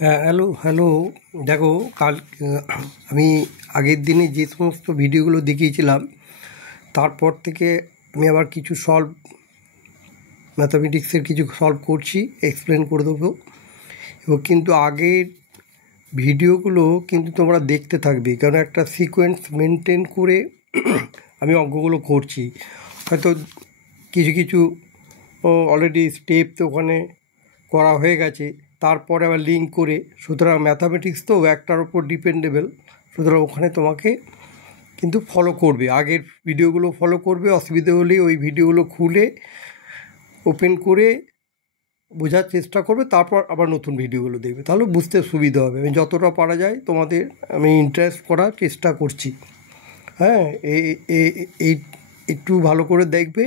হ্যাঁ, hello hello. দেখো, কাল আমি আগের দিনে যে সমস্ত ভিডিওগুলো দেখিয়েছিলাম তারপর থেকে আমি আবার কিছু ম্যাথামেটিক্সের কিছু সলভ করছি, এক্সপ্লেন করে দেবো। এবং কিন্তু আগের ভিডিওগুলো কিন্তু তোমরা দেখতে থাকবে, কারণ একটা সিকোয়েন্স মেনটেন করে আমি অঙ্কগুলো করছি। হয়তো কিছু কিছু অলরেডি স্টেপ তো ওখানে করা হয়ে গেছে, তারপরে আবার লিঙ্ক করে। সুতরাং ম্যাথামেটিক্স তো একটার ওপর ডিপেন্ডেবল, সুতরাং ওখানে তোমাকে কিন্তু ফলো করবে, আগের ভিডিওগুলো ফলো করবে। অসুবিধে হলে ওই ভিডিওগুলো খুলে ওপেন করে বোঝার চেষ্টা করবে, তারপর আবার নতুন ভিডিওগুলো দেখবে, তাহলে বুঝতে সুবিধা হবে। আমি যতটা পারা যায় তোমাদের আমি ইন্টারেস্ট করার চেষ্টা করছি। হ্যাঁ, এই একটু ভালো করে দেখবে।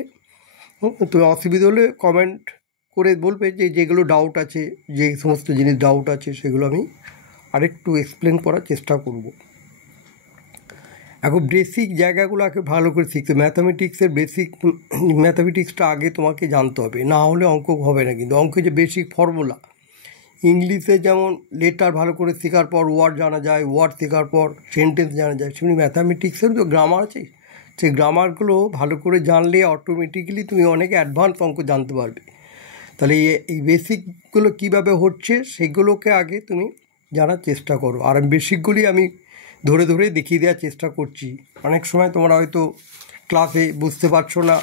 তো অসুবিধা হলে কমেন্ট করে বলবে যে যেগুলো ডাউট আছে, যে সমস্ত জিনিস ডাউট আছে সেগুলো আমি আরেকটু এক্সপ্লেন করার চেষ্টা করব। এখন বেসিক জায়গাগুলো আগে ভালো করে শিখতে, ম্যাথামেটিক্সটা আগে তোমাকে জানতে হবে, না হলে অঙ্ক হবে না। কিন্তু অঙ্কে যে বেসিক ফর্মুলা, ইংলিশে যেমন লেটার ভালো করে শেখার পর ওয়ার্ড জানা যায়, ওয়ার্ড শেখার পর সেন্টেন্স জানা যায়, সেমনি ম্যাথামেটিক্সের যে গ্রামার আছে, সেই গ্রামারগুলো ভালো করে জানলে অটোমেটিক্যালি তুমি অনেক অ্যাডভান্স অঙ্ক জানতে পারবে। তাহলে এই বেসিকগুলো কীভাবে হচ্ছে সেগুলোকে আগে তুমি জানার চেষ্টা করো। আর বেসিকগুলি আমি ধরে ধরে দেখিয়ে দেওয়ার চেষ্টা করছি। অনেক সময় তোমরা হয়তো ক্লাসে বুঝতে পারছো না,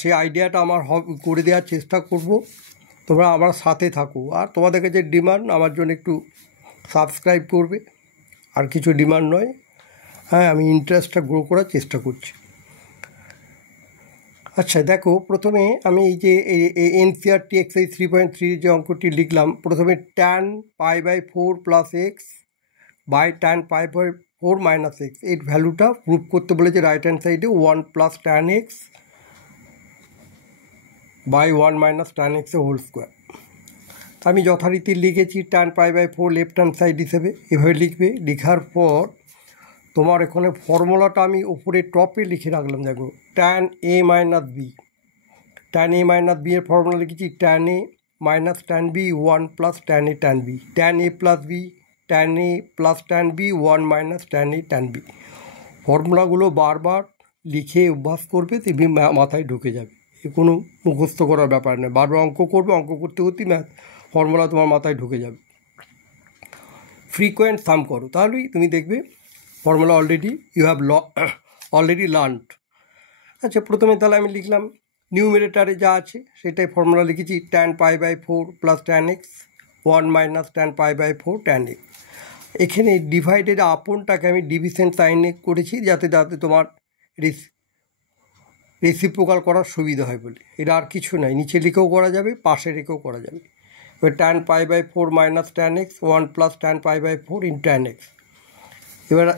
সেই আইডিয়াটা আমার করে দেওয়ার চেষ্টা করব। তোমরা আমার সাথে থাকো, আর তোমাদের কাছে ডিমান্ড আমার জন্য একটু সাবস্ক্রাইব করবে, আর কিছু ডিমান্ড নয়। হ্যাঁ, আমি ইন্টারেস্টটা গ্রো করার চেষ্টা করছি। আচ্ছা দেখো, প্রথমে আমি এই যে এনসিআরটি এক্সারসাইজ 3.3 যে অঙ্কটি লিখলাম, প্রথমে tan π/4 plus x by tan π/4 minus x, এর ভ্যালুটা প্রুভ করতে বলেছে রাইট হ্যান্ড সাইডে 1 plus tan x by 1 minus tan x whole square. আমি যথারীতি লিখেছি tan π/4 লেফট হ্যান্ড সাইড হিসেবে, এভাবে লিখবে। লেখার পর তোমার এখানে ফর্মুলাটা আমি ওপরে টপে লিখে রাখলাম। দেখো, tan a minus B, tan a minus B এর ফর্মুলা লিখেছি tan a minus tan b 1 plus tan a tan b, tan a plus b, tan a plus tan b 1 minus tan a tan b। ফর্মুলাগুলো বারবার লিখে অভ্যাস করবে, তুমি মাথায় ঢুকে যাবে। এ কোনো মুখস্থ করার ব্যাপার নয়, বারবার অঙ্ক করবে, অঙ্ক করতে করতেই ফর্মুলা তোমার মাথায় ঢুকে যাবে। ফ্রিকোয়েন্ট সাম করো, তাহলেই তুমি দেখবে formula you have already learned. আচ্ছা, প্রথমে তাহলে আমি লিখলাম নিউমিরেটারে যা আছে সেটাই ফর্মুলা লিখেছি, tan π/4 plus tan x 1 minus tan π/4 tan x। এখানে ডিভাইডেড আপনটাকে আমি ডিভিশন সাইনে করেছি, যাতে তোমার রেসিপ্রোকাল করার সুবিধা হয় বলে। এটা আর কিছু নয়, নিচে লিখেও করা যাবে, পাশে রেখেও করা যাবে। এবার tan π/4 minus tan x 1 plus tan π/4 in tan x। এবার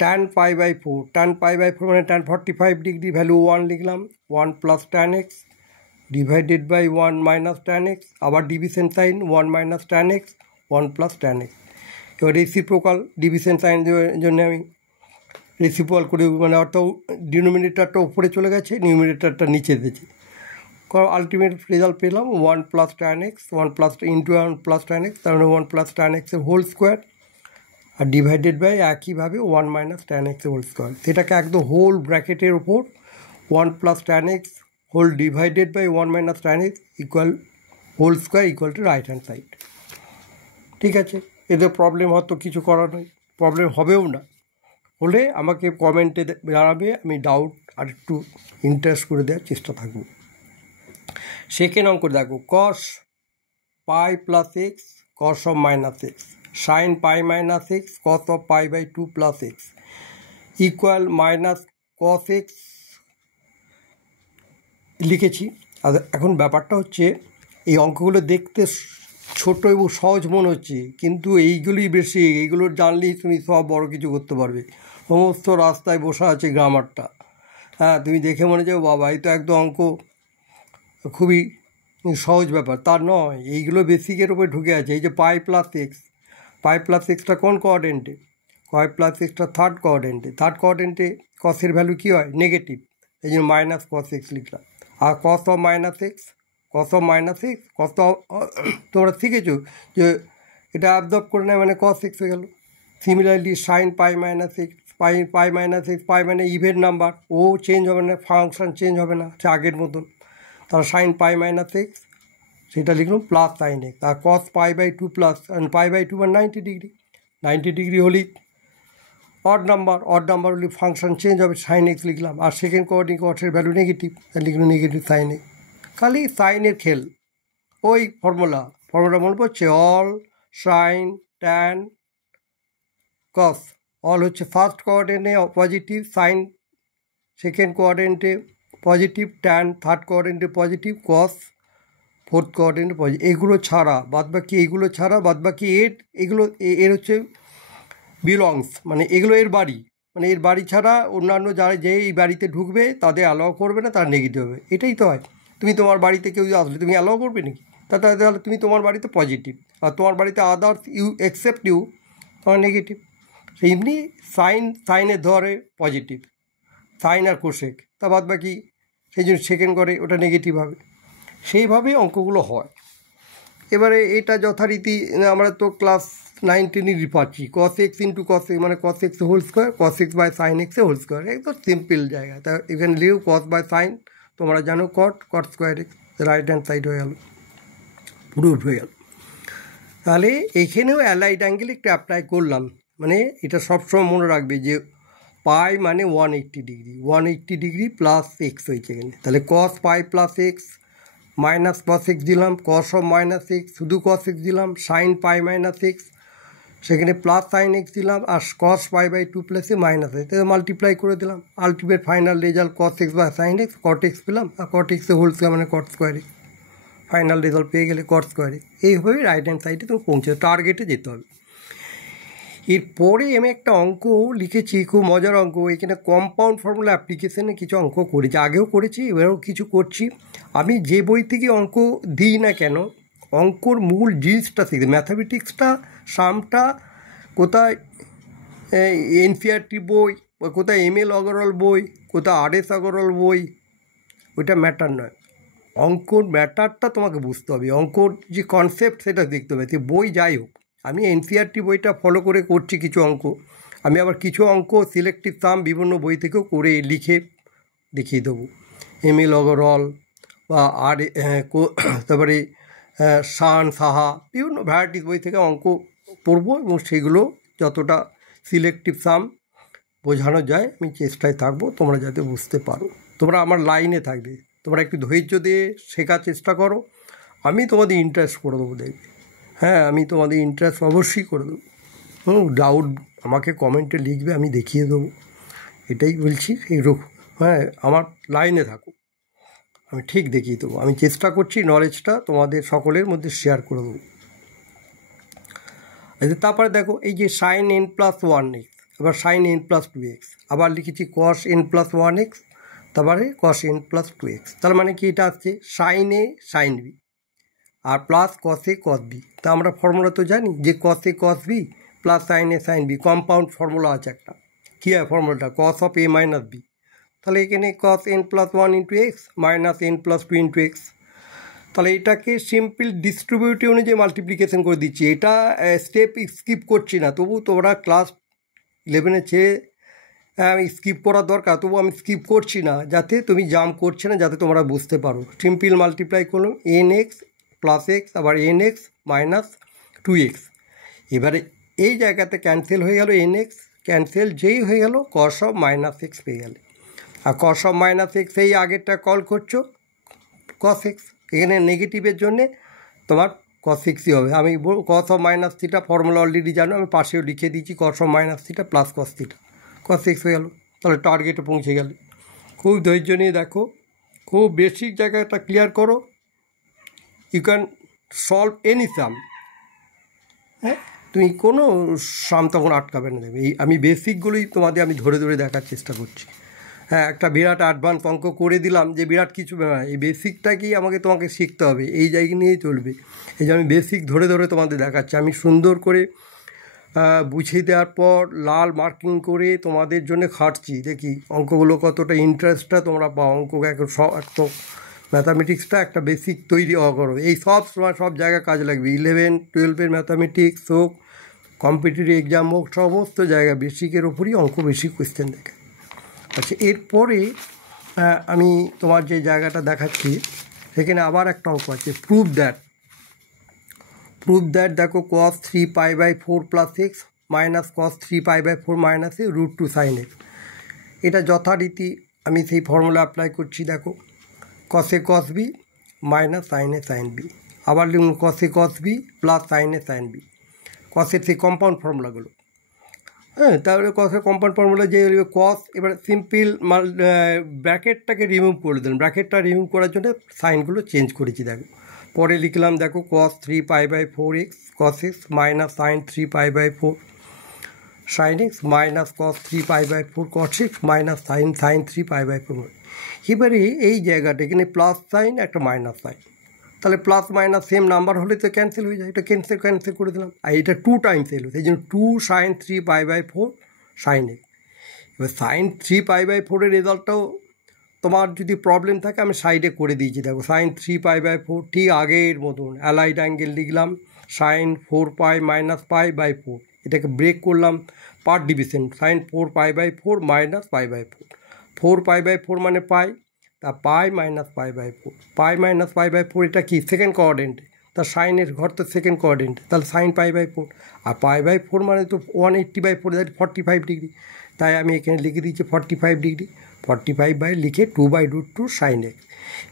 tan π/4 মানে tan 45 ডিগ্রি, ভ্যালু 1 লিখলাম, 1 plus tan x divided by 1 minus tan x, আবার division sign 1 minus tan x 1 plus tan x। এবার রেসিপ্রোকাল ডিভিশন সাইনের জন্য আমি reciprocal করে, মানে অর্থাৎ ডিনোমিনেটারটা উপরে চলে গেছে, নিউমিনেটারটা নিচে দিয়েছে। আলটিমেট রেজাল্ট পেলাম 1 plus tan x 1 plus into 1 plus tan x, তার মানে 1 প্লাস tan x এর হোল স্কোয়ার, আর ডিভাইডেড বাই একইভাবে 1 minus tan x whole square. সেটাকে একদম হোল ব্র্যাকেটের ওপর 1 plus tan x whole divided by 1 minus tan x equal whole square equal to right hand side. ঠিক আছে, এদের প্রবলেম হয়তো কিছু করার নয়, প্রবলেম হবেও না। হলে আমাকে কমেন্টে জানাবে, আমি ডাউট আর একটু ইন্টারেস্ট করে দেওয়ার চেষ্টা থাকবো। সেকেন্ড অঙ্ক দেখো, cos π plus x cos of minus x sin π minus x cos of π/2 plus x equal minus cos x লিখেছি। আর এখন ব্যাপারটা হচ্ছে, এই অঙ্কগুলো দেখতে ছোট এবং সহজ মনে হচ্ছে, কিন্তু এইগুলোই বেশি, এইগুলোর জানলেই তুমি সব বড় কিছু করতে পারবে। সমস্ত রাস্তায় বসা আছে গ্রামারটা। হ্যাঁ, তুমি দেখে মনে যাও বাবা, এই তো একদম অঙ্ক খুবই সহজ ব্যাপার, তার নয়। এইগুলো বেসিকের উপরে ঢুকে আছে। এই যে π প্লাস এক্সটা কোন কোয়াড্রেন্টে? π প্লাস এক্সটা থার্ড কোয়াড্রেন্টে কসের ভ্যালু কী হয়? নেগেটিভ, এই জন্য মাইনাস cos x লিখলাম। আর cos অফ মাইনাস এক্স তোমরা শিখেছো যে এটা অ্যাবজর্ব করে নেয় মানে cos x হয়ে গেল। Similarly sine pi minus x, pi minus x, pi মানে ইভেন নাম্বার, ও চেঞ্জ হবে না, ফাংশন চেঞ্জ হবে না, সে আগের মতন। তাহলে সাইন পাই মাইনাস এক্স সেটা লিখলাম প্লাস সাইন এক্স, আর কস π/2 প্লাস π/2 মানে 90 ডিগ্রি। 90 ডিগ্রি হলেই অড নাম্বার হলে ফাংশন চেঞ্জ হবে, সাইন এক্স লিখলাম। আর সেকেন্ড কোঅর্ডিনেট কসের ভ্যালু নেগেটিভ, লিখলাম নেগেটিভ সাইন এক্স। খালি সাইনের খেল, ওই ফর্মুলা মনে পড়ছে, all sine tan cos. All হচ্ছে ফার্স্ট কোঅর্ডিনেটে পজিটিভ, সাইন সেকেন্ড কোঅর্ডিনেটে পজিটিভ, ট্যান থার্ড কোঅর্ডিনেটে পজিটিভ, কস ফোর্থ কোঅর্ডিনেটে পজিটিভ। এগুলো ছাড়া বাদবাকি এগুলো এর হচ্ছে বিলংস, মানে এগুলো এর বাড়ি, মানে এর বাড়ি ছাড়া অন্যান্য যারা যে এই বাড়িতে ঢুকবে তাদের অ্যালাউ করবে না, তার নেগেটিভ হবে। এটাই তো হয়, তুমি তোমার বাড়িতে কেউ আসলে তুমি অ্যালাউ করবে নাকি? তাহলে তুমি তোমার বাড়িতে পজিটিভ, আর তোমার বাড়িতে আদার্স ইউ অ্যাকসেপ্ট ইউ, তোমার নেগেটিভ। এমনি সাইনের ধরে পজিটিভ, সাইন আর কোসেক, তা বাদ বাকি সেই জন্য সেকেন্ড করে ওটা নেগেটিভ হবে। সেইভাবে অঙ্কগুলো হয়। এবারে এটা যথারীতি আমরা তো ক্লাস 9-10 পাচ্ছি, cos x into cos x মানে cos x whole square, cos x by sine x whole square, একদম সিম্পল জায়গা। তা এখানে লিখো cos বাই সাইন, তোমরা জানো cot square x, right hand side হয়ে গেল, প্রুফ হয়ে গেল। তাহলে এখানেও অ্যালাইড অ্যাঙ্গেল একটু অ্যাপ্লাই করলাম, মানে এটা সবসময় মনে রাখবে যে পাই মানে 180 ডিগ্রি প্লাস এক্স হয়েছে এখানে। তাহলে cos পাই plus x minus cos x দিলাম, cos অফ মাইনাস এক্স শুধু cos x দিলাম, সাইন পাই মাইনাস এক্স সেখানে প্লাস সাইন এক্স দিলাম, আর cos π/2 প্লাসে মাইনাস এক্স মাল্টিপ্লাই করে দিলাম। Ultimate final result cos x by sine x, cot x পেলাম, আর cot x হোল স্কোয়ার মানে cot square x. Final result পেয়ে গেলে cot স্কোয়ার এক্স। এইভাবে রাইট হ্যান্ড সাইডে তুমি পৌঁছে টার্গেটে যেতে হবে। এরপরে আমি একটা অঙ্ক লিখেছি, খুব মজার অঙ্ক। এখানে কম্পাউন্ড ফর্মুলা অ্যাপ্লিকেশনে কিছু অঙ্ক করেছি, আগেও করেছি, এবারেও কিছু করছি। আমি যে বই থেকে অঙ্ক দিই না কেন, অঙ্কর মূল জিনিসটা শিখে, ম্যাথামেটিক্সটা সামটা কোথায় এনসিআরটি বই, কোথায় ML অগরওয়াল বই, কোথায় RS অগরওয়াল বই, ওইটা ম্যাটার নয়। অঙ্কর ম্যাটারটা তোমাকে বুঝতে হবে, অঙ্কর যে কনসেপ্ট সেটা দেখতে হবে। সে বই যাই হোক, আমি এনসিআরটি বইটা ফলো করে করছি কিছু অঙ্ক, আমি আবার কিছু অঙ্ক সিলেক্টিভ সাম বিভিন্ন বই থেকেও করে লিখে দেখিয়ে দেবো। ML অগরওয়াল বা তারপরে সাহা, বিভিন্ন ভ্যারাইটিস বই থেকে অঙ্ক পড়বো, এবং সেগুলো যতটা সিলেক্টিভ সাম বোঝানো যায় আমি চেষ্টায় থাকবো তোমরা যাতে বুঝতে পারো। তোমরা আমার লাইনে থাকবে, তোমরা একটু ধৈর্য দিয়ে শেখার চেষ্টা করো, আমি তোমাদের ইন্টারেস্ট করে দেবো, দেখবে। হ্যাঁ, আমি তোমাদের ইন্টারেস্ট অবশ্যই করে দেবো। ডাউট আমাকে কমেন্টে লিখবে, আমি দেখিয়ে দেবো। এটাই বলছি, এইরকম। হ্যাঁ, আমার লাইনে থাকো, আমি ঠিক দেখিয়ে দেবো। আমি চেষ্টা করছি নলেজটা তোমাদের সকলের মধ্যে শেয়ার করে দেবো। তারপরে দেখো, এই যে সাইন n+1x, আবার সাইন n+2x, আবার লিখেছি cos n+1x, তারপরে cos n+2x। তার মানে কি, এটা আসছে সাইন এ সাইন বি আর plus cos a cos b। তা আমরা ফর্মুলা তো জানি যে cos a cos b plus sine A sine B, compound formula আছে একটা। কী হয় ফর্মুলাটা? cos of a minus B. তাহলে এখানে cos n+1 into x minus n+2 into x. তাহলে এটাকে সিম্পল ডিস্ট্রিবিউটিভ অনুযায়ী মাল্টিপ্লিকেশন করে দিচ্ছি। এটা স্টেপ স্কিপ করছি না, তবু তোমরা ক্লাস 11-এ চেয়ে স্কিপ করার দরকার, তবু আমি স্কিপ করছি না, যাতে তুমি জাম্প করছে না, যাতে তোমরা বুঝতে পারো। সিম্পল মাল্টিপ্লাই করলাম nx প্লাস এক্স, আবার nx মাইনাস 2x। এবারে এই জায়গাতে ক্যান্সেল হয়ে গেল, nx ক্যান্সেল যেই হয়ে গেল cos অফ মাইনাস এক্স পেয়ে গেলে। আর cos অফ মাইনাস এক্স এই আগেরটা কল করছো cos x, এখানে নেগেটিভের জন্যে তোমার cos xই হবে। আমি cos of minus theta formula already জানো, আমি পাশেও লিখে দিয়েছি, cos of minus theta plus cos theta, cos x হয়ে গেল। তাহলে টার্গেটে পৌঁছে গেলে। খুব ধৈর্য নিয়ে দেখো, খুব বেসিক জায়গাটা ক্লিয়ার করো, ইউ ক্যান সলভ এনি সাম। হ্যাঁ, তুমি কোনো সাম তখন আটকাবে না, দেবে। এই আমি বেসিকগুলোই তোমাদের আমি ধরে ধরে দেখার চেষ্টা করছি। হ্যাঁ, একটা বিরাট অ্যাডভান্স অঙ্ক করে দিলাম যে বিরাট কিছু না, এই বেসিকটাকেই তোমাকে শিখতে হবে, এই জায়গা নিয়েই চলবে। এই যে আমি বেসিক ধরে ধরে তোমাদের দেখাচ্ছি, আমি সুন্দর করে বুঝিয়ে দেওয়ার পর লাল মার্কিং করে তোমাদের জন্য খাটছি, দেখি অঙ্কগুলো কতটা ইন্টারেস্টটা তোমরা পাও। অঙ্ক একদম ম্যাথামেটিক্সটা একটা বেসিক তৈরি করো, এই সব সময় সব জায়গায় কাজে লাগবে। 11-12 ম্যাথামেটিক্স হোক, কম্পিটিটিভ এক্সাম হোক, সমস্ত জায়গায় বেসিকের ওপরই অঙ্ক বেশি কোয়েশ্চেন দেখে। আচ্ছা, এরপরে আমি তোমার যে জায়গাটা দেখাচ্ছি সেখানে আবার একটা অঙ্ক আছে, প্রুভ দ্যাট দেখো cos 3π/4 + x minus cos 3π/4 minus √2 sin x। এটা যথারীতি আমি সেই ফর্মুলা অ্যাপ্লাই করছি। দেখো cos a cos b minus sin a sin b, আবার লিখুন cos a cos b plus sin a sin b, কসের সেই কম্পাউন্ড ফর্মুলাগুলো। হ্যাঁ, তাহলে কসের কম্পাউন্ড ফর্মুলা যে কস, এবার সিম্পল ব্র্যাকেটটাকে রিমুভ করে দিলাম। ব্র্যাকেটটা রিমুভ করার জন্য সাইনগুলো চেঞ্জ করেছি। দেখো পরে লিখলাম, দেখো cos 3π/4x cos x minus sin 3π/4 sin x minus cos 3π/4 cos x minus sin 3π/4। এবারে এই জায়গাটা এখানে প্লাস সাইন একটা মাইনাস সাইন, তাহলে প্লাস মাইনাস সেম নাম্বার হলে তো ক্যান্সেল হয়ে যায়, এটা ক্যান্সেল করে দিলাম। আর এটা 2 টাইমস এলো, সেই জন্য 2 sin 3π/4 sin x। এবার sin 3π/4 এর রেজাল্টটাও তোমার যদি প্রবলেম থাকে আমি সাইডে করে দিয়েছি। দেখো sin 3π/4 ঠিক আগের মতন অ্যালাইড অ্যাঙ্গেল লিখলাম sin 4π মাইনাস π/4, এটাকে ব্রেক করলাম পার্ট ডিভিশন, sin 4π/4 মাইনাস π/4, 4π/4 মানে পাই, তা পাই মাইনাস π/4, পাই মাইনাস π/4 এটা কি সেকেন্ড কোঅর্ডিনেট, তার সাইনের ঘর তো সেকেন্ড কোঅর্ডিনেট, তাহলে sin π/4, আর π/4 মানে তো 180/4 45 ডিগ্রি, তাই আমি এখানে লিখে দিচ্ছি 45 ডিগ্রি, 45 লিখে 2/√2 sin x।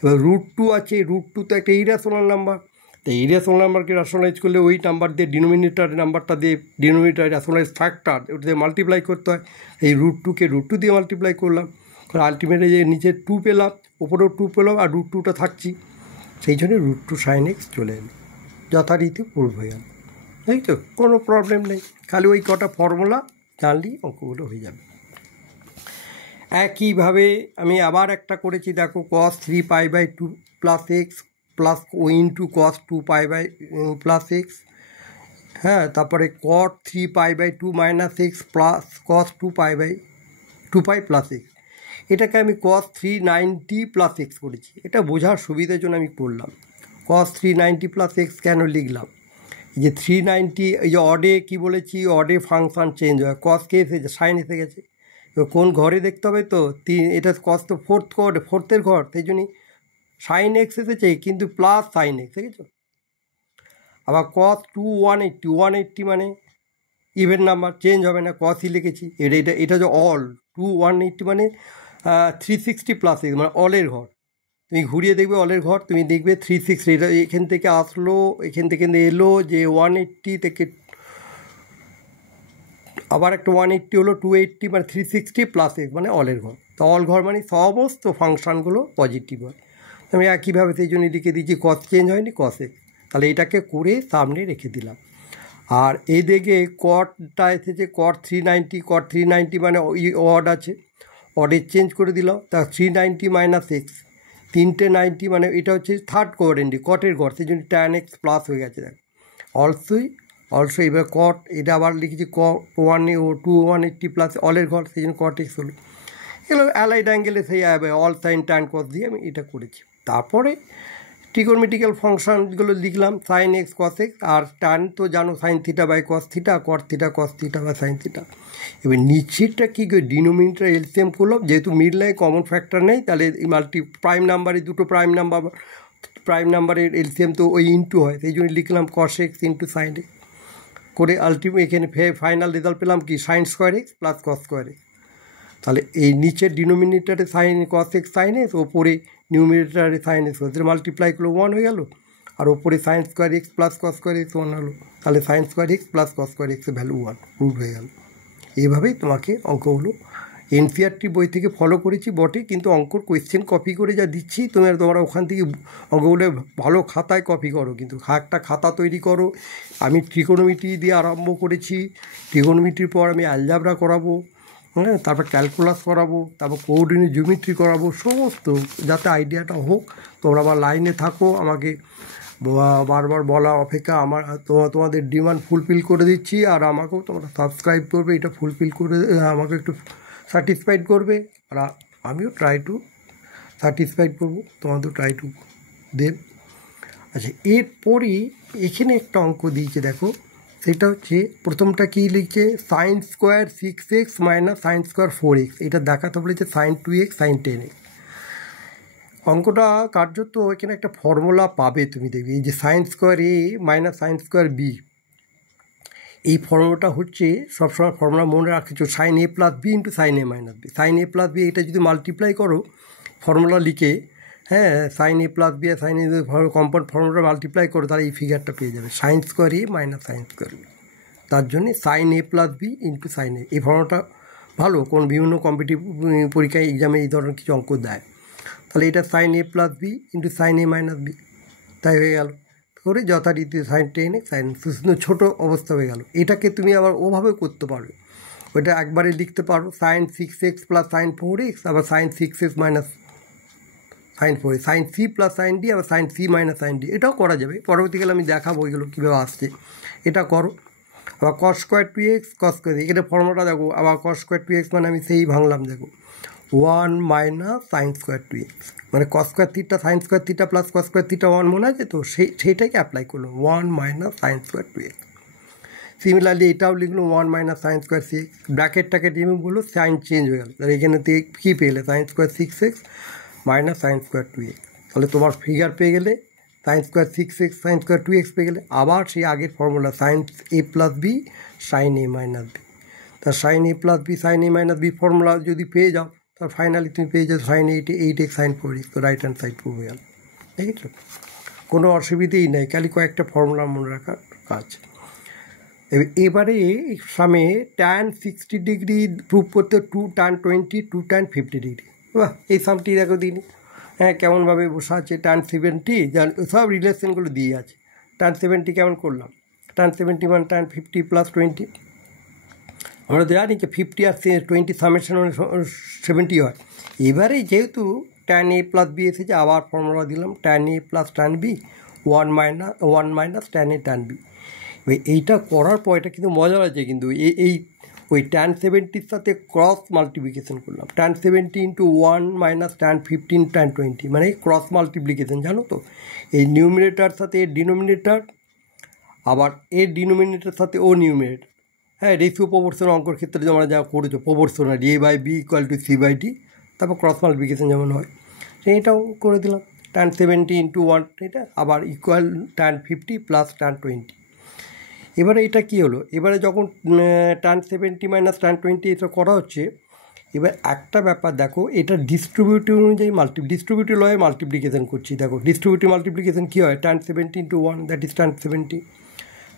এবার √2 আছে, √2 তো একটা ইরেশনাল নাম্বার, তো ইরেশনাল নাম্বারকে রেশনালাইজ করলে ওই নাম্বার দিয়ে ডিনোমিনেটর নাম্বারটা দিয়ে ডিনোমিনেটর রেশনালাইজ ফ্যাক্টর ওটা দিয়ে মাল্টিপ্লাই করতে হয়, এই √2কে √2 দিয়ে মাল্টিপ্লাই করলাম, আলটিমেটলি যে নিচে 2 পেলাম, ওপরেও 2 পেলাম, আর √2টা থাকছি, সেই জন্য √2 sin x চলে এলো, যথারীতি প্রুভ হয়ে গেল। তাই তো, কোনো প্রবলেম নেই, খালি ওই কটা ফর্মুলা জানলেই অঙ্কগুলো হয়ে যাবে। একইভাবে আমি আবার একটা করেছি, দেখো cos 3π/2 plus x plus into cos 2π + x, হ্যাঁ, তারপরে cot 3π/2 minus x plus cos 2π plus x, এটাকে আমি cos 390 প্লাস এক্স করেছি। এটা বোঝার সুবিধার জন্য আমি করলাম। cos 390 প্লাস এক্স কেন লিখলাম, এই যে 390, এই যে অডে কী বলেছি, অডে ফাংশান চেঞ্জ হয়, cos কে এসেছে সাইন এসে গেছে, কোন ঘরে দেখতে হবে তো, এটা cos তো ফোর্থের ঘর, সেই জন্যই সাইন এক্স এসেছে, কিন্তু প্লাস সাইন এক্স, ঠিক আছে। আবার cos 180 মানে ইভেন নাম্বার, চেঞ্জ হবে না, cosই লিখেছি। এটা যে অল 180 মানে 360 প্লাস এক্স মানে অলের ঘর, তুমি ঘুরিয়ে দেখবে অলের ঘর, তুমি দেখবে 360, এটা এখান থেকে আসলো, এখান থেকে এলো যে 180 থেকে আবার একটা 180 হলো 280 মানে 360 প্লাস এক্স মানে অলের ঘর, তো অল ঘর মানে সমস্ত ফাংশানগুলো পজিটিভ হয়। আমি একইভাবে সেই জন্য লিখে দিচ্ছি cos চেঞ্জ হয়নি cos এক্স, তাহলে এটাকে করে সামনে রেখে দিলাম। আর এই দিকে কটটা এসেছে cot 390 মানে অড আছে, অডের চেঞ্জ করে দিলাম, তা 390 মাইনাস এক্স, 3টে 90 মানে এটা হচ্ছে থার্ড কোঅর্ডিনেট কটের ঘর, সেই জন্য tan x প্লাস হয়ে গেছে। দেখ অলসো এবার কট, এটা আবার লিখেছি cot 180 প্লাস অলের ঘর, সেই জন্য cot x হলো। এগুলো অ্যালাইড অ্যাঙ্গেলে সেই অল সাইন ট্যান কস দিয়ে আমি এটা করেছি। তারপরে ট্রিগোনোমেট্রিক্যাল ফাংশনগুলো লিখলাম sin x cos x, আর ট্যান তো জানো sin θ/cos θ, cot θ cos θ/sin θ। এবার নিচেরটা কী করে ডিনোমিনেটর এলসিএম করলাম, যেহেতু মিড লাইন কমন ফ্যাক্টর নেই, তাহলে প্রাইম নাম্বারে দুটো প্রাইম নাম্বারের এলসিএম তো ওই ইন্টু হয়, সেই জন্য লিখলাম cos x into sin x করে আলটিমেট এখানে ফাইনাল রেজাল্ট পেলাম কি sin square x plus cos square x। তাহলে এই নিচের ডিনোমিনেটারে sine cos x sin x, ওপরে নিউমিনেটারে সাইন x, ওদের মাল্টিপ্লাই করলে 1 হয়ে গেল, আর ওপরে sin square x plus cos square x 1 হলো, তাহলে sin square x plus cos square x এর ভ্যালু 1 প্রুভ হয়ে গেল। এইভাবেই তোমাকে অঙ্কগুলো এনসিইআরটি বই থেকে ফলো করেছি বটে, কিন্তু অঙ্কর কোয়েশ্চেন কপি করে যা দিচ্ছি তোমরা ওখান থেকে অঙ্কগুলো ভালো খাতায় কপি করো, কিন্তু একটা খাতা তৈরি করো। আমি ট্রিগোনোমেট্রি দিয়ে আরম্ভ করেছি, ট্রিগোনোমেট্রির পর আমি অ্যালজাবরা করাবো, হ্যাঁ, তারপর ক্যালকুলাস করাবো, তারপর কোঅর্ডিনেট জিওমেট্রি করাবো, সমস্ত যাতে আইডিয়াটা হোক। তোমরা আবার লাইনে থাকো, আমাকে বারবার বলা অপেক্ষা তোমাদের ডিমান্ড ফুলফিল করে দিচ্ছি, আর আমাকেও তোমরা সাবস্ক্রাইব করবে, এটা ফুলফিল করে আমাকে একটু স্যাটিসফাইড করবে, আর আমিও ট্রাই টু স্যাটিসফাইড করবো, তোমাদের ট্রাই টু দেব। আচ্ছা, এরপরই এখানে একটা অঙ্ক দিয়েছে দেখো, সেটা হচ্ছে প্রথমটা কী লিখছে, sine square 6x minus sine square 4x, এটা দেখাতে বলেছে সাইন 2x সাইন 10x। অঙ্কটা কার্যত এখানে একটা ফর্মুলা পাবে, তুমি দেখবে এই যে sine square A minus sine square B, এই ফর্মুলাটা হচ্ছে সবসময় ফর্মুলা মনে রাখছো, sine A plus B into sine A minus B. Sine A plus B এটা যদি মাল্টিপ্লাই করো ফর্মুলা লিখে, হ্যাঁ, সাইন এ প্লাস বি আর sine A compound formula multiply করো, তাহলে এই ফিগারটা পেয়ে যাবে, sine square A minus sine square B. তার জন্যে sine A plus B into sine এ, এই ফর্মুলাটা ভালো, কোন বিভিন্ন কম্পিটিটিভ পরীক্ষায় এক্সামে এই ধরনের কিছু অঙ্ক দেয়। তাহলে এটা sign A plus B into sine A minus B, তাই হয়ে গেল করে যথারীতি সাইন 10x সাইন, ছোটো অবস্থা হয়ে গেল। এটাকে তুমি আবার ওভাবে করতে পারবে, ওইটা একবারে লিখতে পারো sign 6x plus sine 4x, আবার sine 6x minus sine 4x, sine C plus sine D, আবার sine C minus sine D, এটাও করা যাবে। পরবর্তীকালে আমি দেখাবো এগুলো কীভাবে আসছে, এটা করো। আবার cos square 2x cos square, এখানে ফর্মুলাটা দেখো, আবার কস স্কোয়ার 2x মানে আমি সেই ভাঙলাম, দেখো 1 মাইনাস সাইন স্কোয়ার 2x, মানে cos square theta sine square theta plus cos square theta 1 মনে আছে তো, সেইটাকে অ্যাপ্লাই করলো 1 minus sine square 2x। Similarly এটাও লিখলো 1 মাইনাস সাইন স্কোয়ার 6, ব্র্যাকেটটাকে রিমুভ করলো, সাইন চেঞ্জ হয়ে গেল, তাহলে এখানে কী পেলে sine square 6x minus sine square 2x, তাহলে তোমার ফিগার পেয়ে গেলে sine square 6x sine square 2x পেয়ে গেলে। আবার সেই আগের formula sign A plus B sine A minus B, তা sign A plus B sine A minus B formula যদি পেয়ে যাও, তার ফাইনালি তুমি পেয়ে যাও সাইন 8x সাইন 4x, তো রাইট হ্যান্ড সাইড প্রুভ হয়ে গেল। দেখেছো, কোনো অসুবিধেই নেই, খালি কয়েকটা ফর্মুলা মনে রাখার কাজ। এবারে সামনে ট্যান 60 ডিগ্রি প্রুভ করতে 2 tan 20 2 tan 50 ডিগ্রি, বাহ, এই সামটি দেখো দিন, হ্যাঁ, কেমনভাবে বসা আছে, ট্যান 70, সব রিলেশনগুলো দিয়ে আছে। ট্যান 70 কেমন করলাম, ট্যান 70 মানে ট্যান 50 প্লাস 20, আমরা জানি যে 50 আর 20 সামেশন 70 হয়। এবারে যেহেতু ট্যান এ প্লাস বি এসেছে, আবার ফর্মুলা দিলাম tan A plus tan B 1 minus tan A tan B. এইটা করার পর এটা কিন্তু মজা আছে, কিন্তু এই ওই ট্যান 70-র সাথে ক্রস মাল্টিপ্লিকেশন করলাম, tan 70 into 1 minus tan 15 tan 20, মানে ক্রস মাল্টিপ্লিকেশন, জানো তো, এই নিউমিনেটার সাথে এর ডিনোমিনেটার, আবার এর ডিনোমিনেটার সাথে ও নিউমিনেটার, হ্যাঁ, রেশিও প্রপোর্শন অঙ্কর ক্ষেত্রে তোমরা যা করেছো proportional A by B equal to C by D, তারপর ক্রস মাল্টিপ্লিকেশন যেমন হয় সেইটাও করে দিলাম, ট্যান 70 ইন্টু 1 এটা, আবার ইকুয়াল ট্যান 50 প্লাস ট্যান 20। এবারে এটা কী হলো, এবারে যখন ট্যান 70 মাইনাস ট্যান 20 এটা করা হচ্ছে, এবার একটা ব্যাপার দেখো, এটা ডিস্ট্রিবিউটিভ অনুযায়ী ডিস্ট্রিবিউটিভ লয়ে মাল্টিপ্লিকেশন করছি। দেখো ডিস্ট্রিবিউটিভ মাল্টিপ্লিকেশন কী হয়, tan 70 into 1 that is tan 70,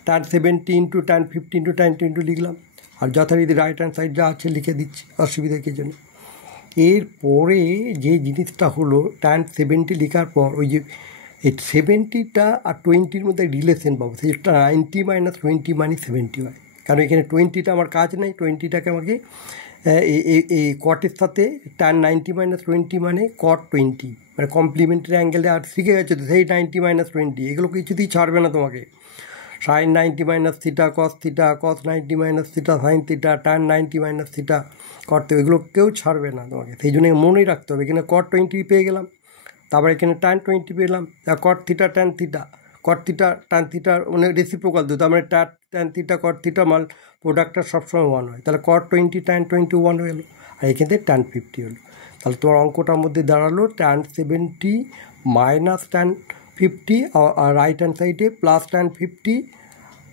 tan 70 into tan 50 into tan 20 লিখলাম, আর যথারীতি রাইট হ্যান্ড সাইড যা আছে লিখে দিচ্ছি, অসুবিধা কিছু নেই। এরপরে যে জিনিসটা হলো, ট্যান 70 লেখার পর ওই যে এই 70টা আর 20-র মধ্যে রিলেশন পাবো, সেটা 90 মাইনাস 20 মানে 70 হয়, কারণ এখানে 20টা আমার কাজ নেই, 20টাকে আমাকে এই কটের সাথে ট্যান 90 মাইনাস 20 মানে কট 20, মানে কমপ্লিমেন্টারি অ্যাঙ্গেলে, আর শিখে গেছে তো সেই 90 মাইনাস 20, এগুলো কিছুতেই ছাড়বে না তোমাকে, sine 90 minus theta cos 90 minus theta sine theta, tan 90 minus theta করতে, এগুলো কেউ ছাড়বে না তোমাকে, সেই জন্য মনেই রাখতে হবে। এখানে কট 20 পেয়ে গেলাম, তারপরে এখানে ট্যান 20 পেলাম, কট থিটা ট্যান থিটা, কট থিটা ট্যান থিটার মানে রেসিপ্রোকাল দিত, তার মানে ট্যান থিটা কট থিটা মাল প্রোডাক্টটা সবসময় 1 হয়, তাহলে কট 20 ট্যান 21 হয়ে গেলো, আর এখান থেকে ট্যান 50 হলো। তাহলে তোমার অঙ্কটার মধ্যে দাঁড়ালো ট্যান 70 মাইনাস ট্যান 50, আর রাইট হ্যান্ড সাইডে প্লাস ট্যান 50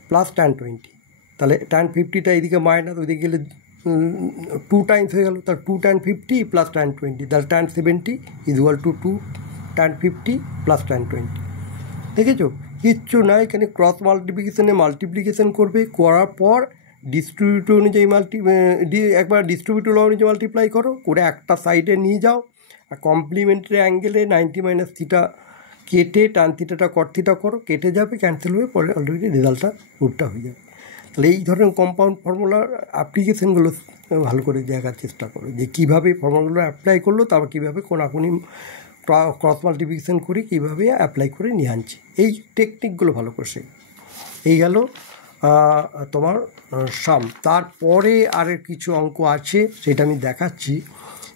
প্লাস ট্যান 20, তাহলে ট্যান 50টা এদিকে মাইনাস, ওইদিকে গেলে 2 টাইমস হয়ে গেল, তাহলে 2 ট্যান 50 প্লাস ট্যান 20, তাহলে tan 70 is equal two 2 tan 50 plus tan 20। দেখেছো, কিচ্ছু না, এখানে ক্রস মাল্টিপ্লিকেশন করবে, করার পর ডিস্ট্রিবিউটিভ অনুযায়ী একবার ডিস্ট্রিবিউটিভ ল অনুযায়ী মাল্টিপ্লাই করো, করে একটা সাইডে নিয়ে যাও, আর কমপ্লিমেন্টারি অ্যাঙ্গেলে 90 মাইনাস থিটা কেটে ট্যান থিটাটা কট থিটা করো, কেটে যাবে, ক্যান্সেল হয়ে পরে অলরেডি রেজাল্টটা রুটটা হয়ে যাবে। তাহলে এই ধরনের কম্পাউন্ড ফর্মুলার অ্যাপ্লিকেশনগুলো ভালো করে দেখার চেষ্টা করো, যে কীভাবে ফর্মুলাগুলো অ্যাপ্লাই করলো, তারপর কীভাবে কোনাকুনি ক্রস মাল্টিপ্লিকেশন করে কীভাবে অ্যাপ্লাই করে নিয়ে আনছি, এই টেকনিকগুলো ভালো করে শেখ। এই গেল তোমার সাম। তারপরে আর কিছু অঙ্ক আছে, সেটা আমি দেখাচ্ছি,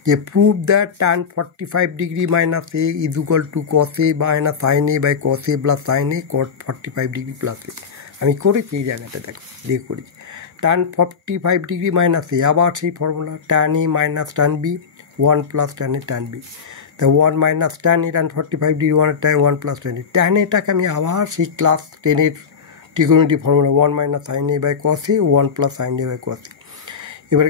যে prove that tan 45 degree minus A is equal to cos A minus sine A by cos A plus sine A cot 45 degree plus A. আমি করেছি এই জায়গাটা, দেখো দিয়ে করেছি। tan 45 ডিগ্রি মাইনাস এ, আবার সেই formula tan A minus tan B 1 plus tan A tan B, তা 1 minus tan A tan 45 degree 1 plus tan A. tan এটাকে আমি আবার সেই ক্লাস 10-এর trigonometry formula 1 minus sine A by cos A 1 plus sine A by cos A. এবার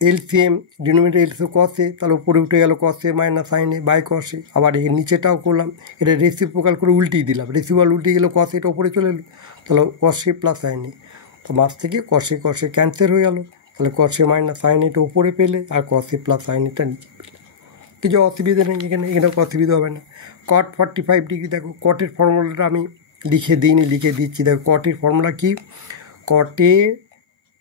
LCM denominator LCM cos A, তাহলে উপরে উঠে গেল cos A minus sine A by cos A. আবার এই নিচেটাও করলাম, এটা রেসিপ্রোকাল করে উল্টিয়ে দিলাম, রেসিপ্রোকাল উল্টে গেলো কস এটা উপরে চলে এলো, তাহলে কস এ প্লাস সাইন এ। তো মাছ থেকে কস এ ক্যান্সেল হয়ে গেল, তাহলে কস এ মাইনাস সাইন এটা উপরে পেলে আর কস এ প্লাস সাইন এটা নিচে পেলে। কিছু অসুবিধা নেই এখানে, অসুবিধা হবে না। কট 45 ডিগ্রি, দেখো কটের ফর্মুলাটা আমি লিখে দিচ্ছি। দেখো কটের ফর্মুলা কি, কট এ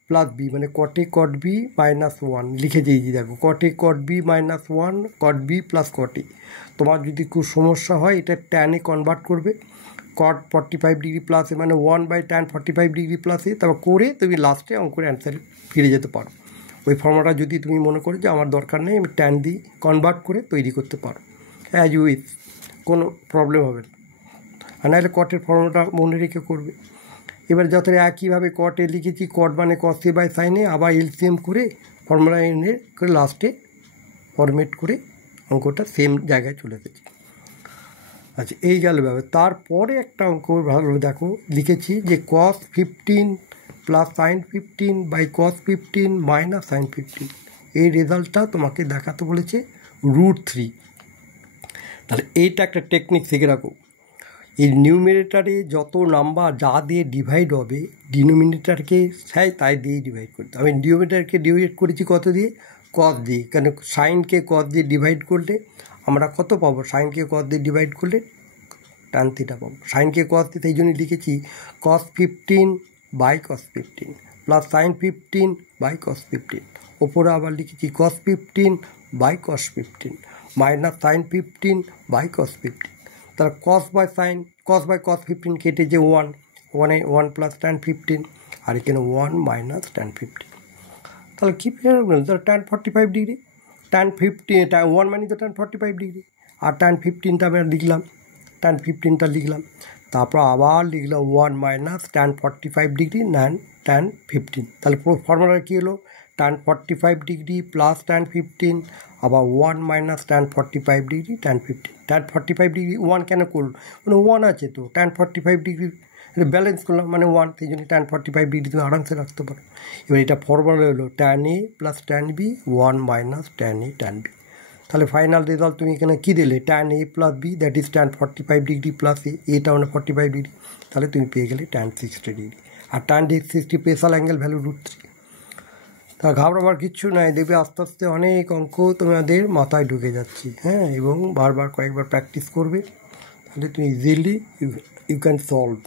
প্লাস বি মানে কটে কট বি মাইনাস 1 লিখে দিয়েছি। দেখো cot A cot B minus 1 cot B plus cot A. তোমার যদি খুব সমস্যা হয় এটা ট্যানে কনভার্ট করবে, কট 45 ডিগ্রি প্লাস এ মানে 1/tan 45 ডিগ্রি প্লাস এ, তারপর করে তুমি লাস্টে অঙ্কের অ্যান্সারে ফিরে যেতে পারো। ওই ফর্মুলাটা যদি তুমি মনে করো যে আমার দরকার নেই, আমি ট্যান দিয়ে কনভার্ট করে তৈরি করতে পারো, অ্যাজ উইথ, কোনো প্রবলেম হবে না। আর নাহলে কটের ফর্মুলাটা মনে রেখে করবে। এবার যত একইভাবে কটে লিখেছি, কট মানে কস এ বাই সাইন এ, আবার এলসিএম করে ফর্মুলা এনে করে লাস্টে ফরমেট করে অঙ্কটা সেম জায়গায় চলে এসেছে। আচ্ছা, এই গেল ব্যাপার। তারপরে একটা অঙ্ক ভালো দেখো লিখেছি যে cos 15 plus sine 15 by cos 15 minus sine 15। এই রেজাল্টটা তোমাকে দেখাতে বলেছে √3। তাহলে এইটা একটা টেকনিক শিখে রাখো, এই নিউমিনেটারে যত নাম্বার যা দিয়ে ডিভাইড হবে ডিনোমিনেটারকে তাই দিয়েই ডিভাইড করতে হবে। আমি ডিনোমিনেটারকে ডিভাইড করেছি কত দিয়ে, কস দিয়ে, কেন সাইনকে কস দিয়ে ডিভাইড করলে আমরা কত পাবো, সাইনকে কস দিয়ে ডিভাইড করলে tan থিটা পাবো। সাইনকে কস দিয়ে সেই জন্য লিখেছি cos 15 by cos 15 plus sine 15 by cos 15। ওপরে আবার লিখেছি cos 15 by cos 15 minus sine 15 by cos 15। তাহলে cos বাই cos 15 কেটে যে 1 প্লাস tan 15, আর এখানে 1 মাইনাস tan 15। তাহলে কী পেয়ে গেল, তাহলে tan 45 ডিগ্রি, tan 1 মানে তো tan 45 ডিগ্রি, আর tan 15টা আমরা লিখলাম, tan 15টা লিখলাম, তারপর আবার লিখলাম 1 মাইনাস tan 45 ডিগ্রি tan 15। তাহলে ফর্মুলা কী হলো, tan 45 ডিগ্রি প্লাস tan 15 আবার 1 minus tan 45 degree tan 15। tan 45 degree 1 কেন করলো, মানে 1 আছে তো, tan 45 ডিগ্রি ব্যালেন্স করলাম মানে 1, সেই জন্য tan 45 ডিগ্রি তুমি আরামসে রাখতে পারো। এবার এটা ফর্মুলা হলো tan a plus tan b 1 minus tan a tan b। তাহলে ফাইনাল রেজাল্ট তুমি এখানে কী দিলে, tan a plus b that is tan 45 degree plus A, এটা মানে 45 ডিগ্রি, তাহলে তুমি পেয়ে গেলে tan 60 ডিগ্রি। আর tan 60 স্পেশাল অ্যাঙ্গেল ভ্যালু √3। তা ঘাবড়াবার কিচ্ছু নাই, দেখবে আস্তে আস্তে অনেক অঙ্ক তোমাদের মাথায় ঢুকে যাচ্ছে, হ্যাঁ, এবং কয়েকবার প্র্যাকটিস করবে, তাহলে তুমি ইজিলি ইউ ক্যান সলভ।